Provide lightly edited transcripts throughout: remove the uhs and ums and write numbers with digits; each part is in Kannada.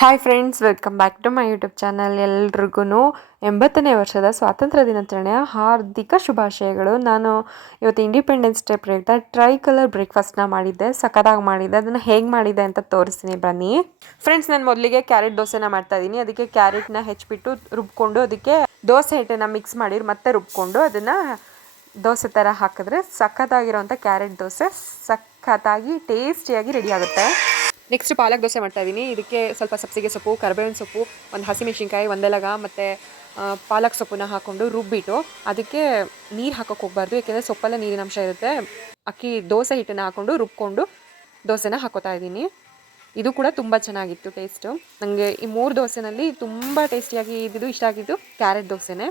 Hi friends, welcome back to my YouTube channel. ಎಲ್ರಿಗೂ 80ನೇ ವರ್ಷದ ಸ್ವಾತಂತ್ರ್ಯ ದಿನಾಚರಣೆಯ ಹಾರ್ದಿಕ ಶುಭಾಶಯಗಳು. ನಾನು ಇವತ್ತು ಇಂಡಿಪೆಂಡೆನ್ಸ್ ಡೇ ಪ್ರಯುಕ್ತ ಟ್ರೈ ಕಲರ್ ಬ್ರೇಕ್ಫಾಸ್ಟ್ನ ಮಾಡಿದ್ದೆ, ಸಖತ್ತಾಗಿ ಮಾಡಿದ್ದೆ. ಅದನ್ನು ಹೇಗೆ ಮಾಡಿದೆ ಅಂತ ತೋರಿಸ್ತೀನಿ ಬನ್ನಿ. ಫ್ರೆಂಡ್ಸ್, ನಾನು ಮೊದಲಿಗೆ ಕ್ಯಾರೆಟ್ ದೋಸೆನ ಮಾಡ್ತಾ ಇದ್ದೀನಿ. ಅದಕ್ಕೆ ಕ್ಯಾರೆಟ್ನ ಹೆಚ್ಚಿಬಿಟ್ಟು ರುಬ್ಕೊಂಡು ಅದಕ್ಕೆ ದೋಸೆ ಹಿಟ್ಟನ್ನು ಮಿಕ್ಸ್ ಮಾಡಿ ಮತ್ತೆ ರುಬ್ಕೊಂಡು ಅದನ್ನು ದೋಸೆ ಥರ ಹಾಕಿದ್ರೆ ಸಖತ್ತಾಗಿರೋಂಥ ಕ್ಯಾರೆಟ್ ದೋಸೆ ಸಖತ್ತಾಗಿ ಟೇಸ್ಟಿಯಾಗಿ ರೆಡಿ ಆಗುತ್ತೆ. ನೆಕ್ಸ್ಟ್ ಪಾಲಕ್ ದೋಸೆ ಮಾಡ್ತಾ ಇದ್ದೀನಿ. ಇದಕ್ಕೆ ಸ್ವಲ್ಪ ಸಬ್ಸಿಗೆ ಸೊಪ್ಪು, ಕರಿಬೇವಿನ ಸೊಪ್ಪು, ಒಂದು ಹಸಿಮೆಣಸಿನ್ಕಾಯಿ, ಒಂದೆಲಗ ಮತ್ತು ಪಾಲಕ್ ಸೊಪ್ಪನ್ನ ಹಾಕ್ಕೊಂಡು ರುಬ್ಬಿಟ್ಟು ಅದಕ್ಕೆ ನೀರು ಹಾಕೋಕೆ ಹೋಗಬಾರ್ದು, ಯಾಕೆಂದರೆ ಸೊಪ್ಪಲ್ಲೇ ನೀರಿನ ಅಂಶ ಇರುತ್ತೆ. ಅಕ್ಕಿ ದೋಸೆ ಹಿಟ್ಟನ್ನು ಹಾಕ್ಕೊಂಡು ರುಬ್ಕೊಂಡು ದೋಸೆನ ಹಾಕೋತಾ ಇದ್ದೀನಿ. ಇದು ಕೂಡ ತುಂಬ ಚೆನ್ನಾಗಿತ್ತು ಟೇಸ್ಟು. ನನಗೆ ಈ 3 ದೋಸೆನಲ್ಲಿ ತುಂಬ ಟೇಸ್ಟಿಯಾಗಿ ಇದ್ದಿದ್ದು ಇಷ್ಟ ಆಗಿದ್ದು ಕ್ಯಾರೆಟ್ ದೋಸೆನೇ.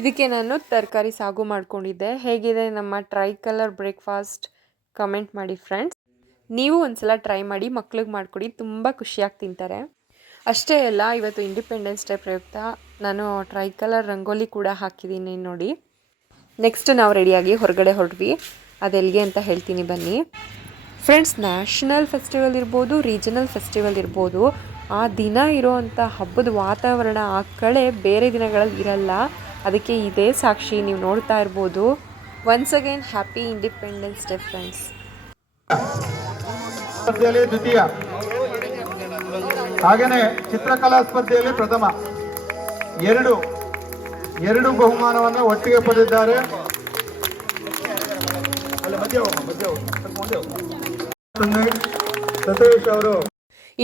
ಇದಕ್ಕೆ ನಾನು ತರಕಾರಿ ಸಾಗು ಮಾಡ್ಕೊಂಡಿದ್ದೆ. ಹೇಗಿದೆ ನಮ್ಮ ಟ್ರೈ ಕಲರ್ ಬ್ರೇಕ್ಫಾಸ್ಟ್? ಕಮೆಂಟ್ ಮಾಡಿ ಫ್ರೆಂಡ್ಸ್. ನೀವು ಒಂದ್ಸಲ ಟ್ರೈ ಮಾಡಿ, ಮಕ್ಳಿಗೆ ಮಾಡಿಕೊಡಿ, ತುಂಬ ಖುಷಿಯಾಗಿ ತಿಂತಾರೆ. ಅಷ್ಟೇ ಅಲ್ಲ, ಇವತ್ತು ಇಂಡಿಪೆಂಡೆನ್ಸ್ ಡೇ ಪ್ರಯುಕ್ತ ನಾನು ಟ್ರೈ ಕಲರ್ ರಂಗೋಲಿ ಕೂಡ ಹಾಕಿದ್ದೀನಿ ನೋಡಿ. ನೆಕ್ಸ್ಟ್ ನಾವು ರೆಡಿಯಾಗಿ ಹೊರಗಡೆ ಹೊರಟ್ವಿ. ಅದೆಲ್ಲಿಗೆ ಅಂತ ಹೇಳ್ತೀನಿ ಬನ್ನಿ. ಫ್ರೆಂಡ್ಸ್, ನ್ಯಾಷನಲ್ ಫೆಸ್ಟಿವಲ್ ಇರ್ಬೋದು, ರೀಜನಲ್ ಫೆಸ್ಟಿವಲ್ ಇರ್ಬೋದು, ಆ ದಿನ ಇರೋವಂಥ ಹಬ್ಬದ ವಾತಾವರಣ ಆ ಕಡೆ ಬೇರೆ ದಿನಗಳಲ್ಲಿ ಇರಲ್ಲ. ಅದಕ್ಕೆ ಇದೇ ಸಾಕ್ಷಿ, ನೀವು ನೋಡ್ತಾ ಇರ್ಬೋದು. Once again happy independence day friends. ಸ್ಪರ್ಧೆಯಲ್ಲಿ ದ್ವಿತೀಯ, ಹಾಗೇನೆ ಚಿತ್ರಕಲಾ ಸ್ಪರ್ಧೆಯಲ್ಲಿ ಪ್ರಥಮ, ಎರಡು ಬಹುಮಾನವನ್ನು ಒಟ್ಟಿಗೆ ಪಡೆದಿದ್ದಾರೆ. ಸತೀಶ್ ಅವರು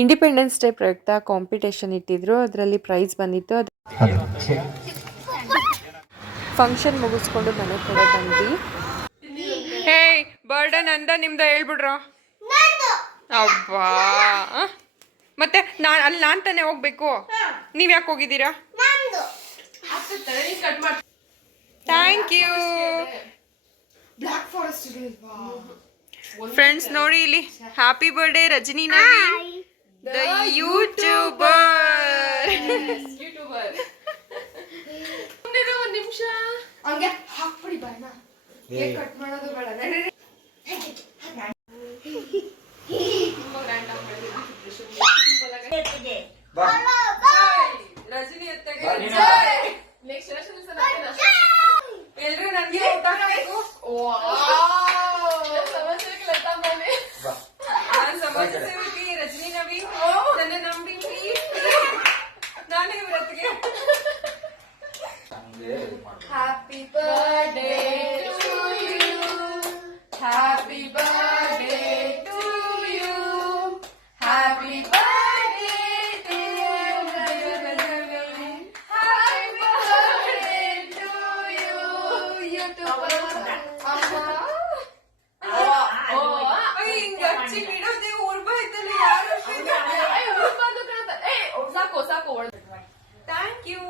ಇಂಡಿಪೆಂಡೆನ್ಸ್ ಡೇ ಪ್ರಯುಕ್ತ ಕಾಂಪಿಟೇಷನ್ ಇಟ್ಟಿದ್ರು, ಅದರಲ್ಲಿ ಪ್ರೈಸ್ ಬಂದಿತ್ತು. ಫಂಕ್ಷನ್ ಮುಗಿಸ್ಕೊಂಡು ಮನೆ ಕಡೆ ಬಂದ್ವಿ. ಹೇ, ಬರ್ಡೇ ನಂದ ನಿಮ್ದ ಹೇಳ್ಬಿಡ್ರ? ಅಬ್ಬಾ, ಮತ್ತೆ ನಾನು ತಾನೇ ಹೋಗ್ಬೇಕು, ನೀವು ಯಾಕೆ ಹೋಗಿದ್ದೀರಾ? Thank you friends. ನೋಡಿ ಇಲ್ಲಿ, happy birthday Rajani Naveen, the YouTuber. ಒಂದು ನಿಮಿಷ ಹಂಗೆ ಹಾಕ್ಬಿಡಿ, ಬಾಯ್ನ ಕಟ್ ಮಾಡೋದು ಬೇಡ. ರಜನಿ ಎಲ್ರು ನನಗೆ ಊಟ ಬೇಕು. ಸಮಾಜ ಸೇವಕಿ ರಜನಿ ನವೀನ್, ನನ್ನ ನಂಬಿ ನಾನೇ ಇವತ್ತಿಗೆ happy birthday to you, happy birthday to you, happy birthday to you, happy birthday to you. ಹಿಂಗ ಹಚ್ಚಿ ಬಿಡೋದೇ ಊರ್ಬಾಯ್ತಲ್ಲ, ಯಾರು ಸಾಕು ಸಾಕು. Thank you.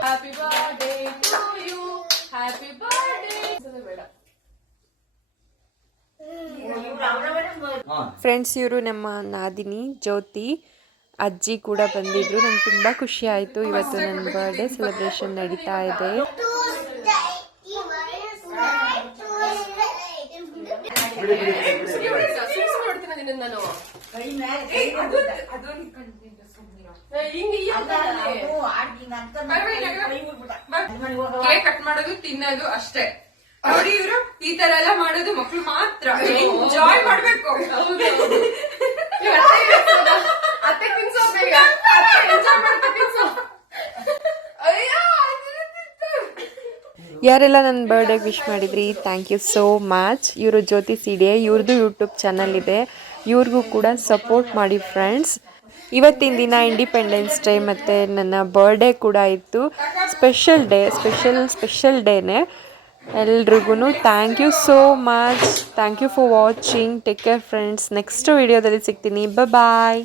Happy birthday to you, happy birthday. Friends, ಇವರು ನಮ್ಮ ನಾದಿನಿ ಜ್ಯೋತಿ ಅಜ್ಜಿ ಕೂಡ ಬಂದಿದ್ರು. ನಂಗೆ ತುಂಬ ಖುಷಿ ಆಯಿತು. ಇವತ್ತು ನನ್ನ ಬರ್ಡೇ ಸೆಲೆಬ್ರೇಷನ್ ನಡೀತಾ ಇದೆ. ಕಟ್ ಮಾಡೋದು, ತಿನ್ನೋದು ಅಷ್ಟೇ. ನೋಡಿ, ಇವರು ಈ ತರ ಎಲ್ಲ ಮಾಡೋದು ಮಕ್ಳು ಮಾತ್ರ. ಎಂಜಾಯ್ ಮಾಡ್ಬೇಕು. ಯಾರೆಲ್ಲ ನನ್ನ ಬರ್ಡೇ ವಿಶ್ ಮಾಡಿದ್ರಿ, ಥ್ಯಾಂಕ್ ಯು ಸೋ ಮಚ್. ಇವರು ಜ್ಯೋತಿ ಸಿಡಿಯೆ, ಇವ್ರದ್ದು ಯೂಟ್ಯೂಬ್ ಚಾನಲ್ ಇದೆ, ಇವ್ರಿಗೂ ಕೂಡ ಸಪೋರ್ಟ್ ಮಾಡಿ ಫ್ರೆಂಡ್ಸ್. ಇವತ್ತಿನ ದಿನ ಇಂಡಿಪೆಂಡೆನ್ಸ್ ಡೇ ಮತ್ತು ನನ್ನ ಬರ್ಡೇ ಕೂಡ ಇತ್ತು. ಸ್ಪೆಷಲ್ ಡೇನೇ. ಎಲ್ರಿಗೂ thank you so much. Thank you for watching. Take care friends. Next ವಿಡಿಯೋದಲ್ಲಿ ಸಿಗ್ತೀನಿ. ಬಾಯ್.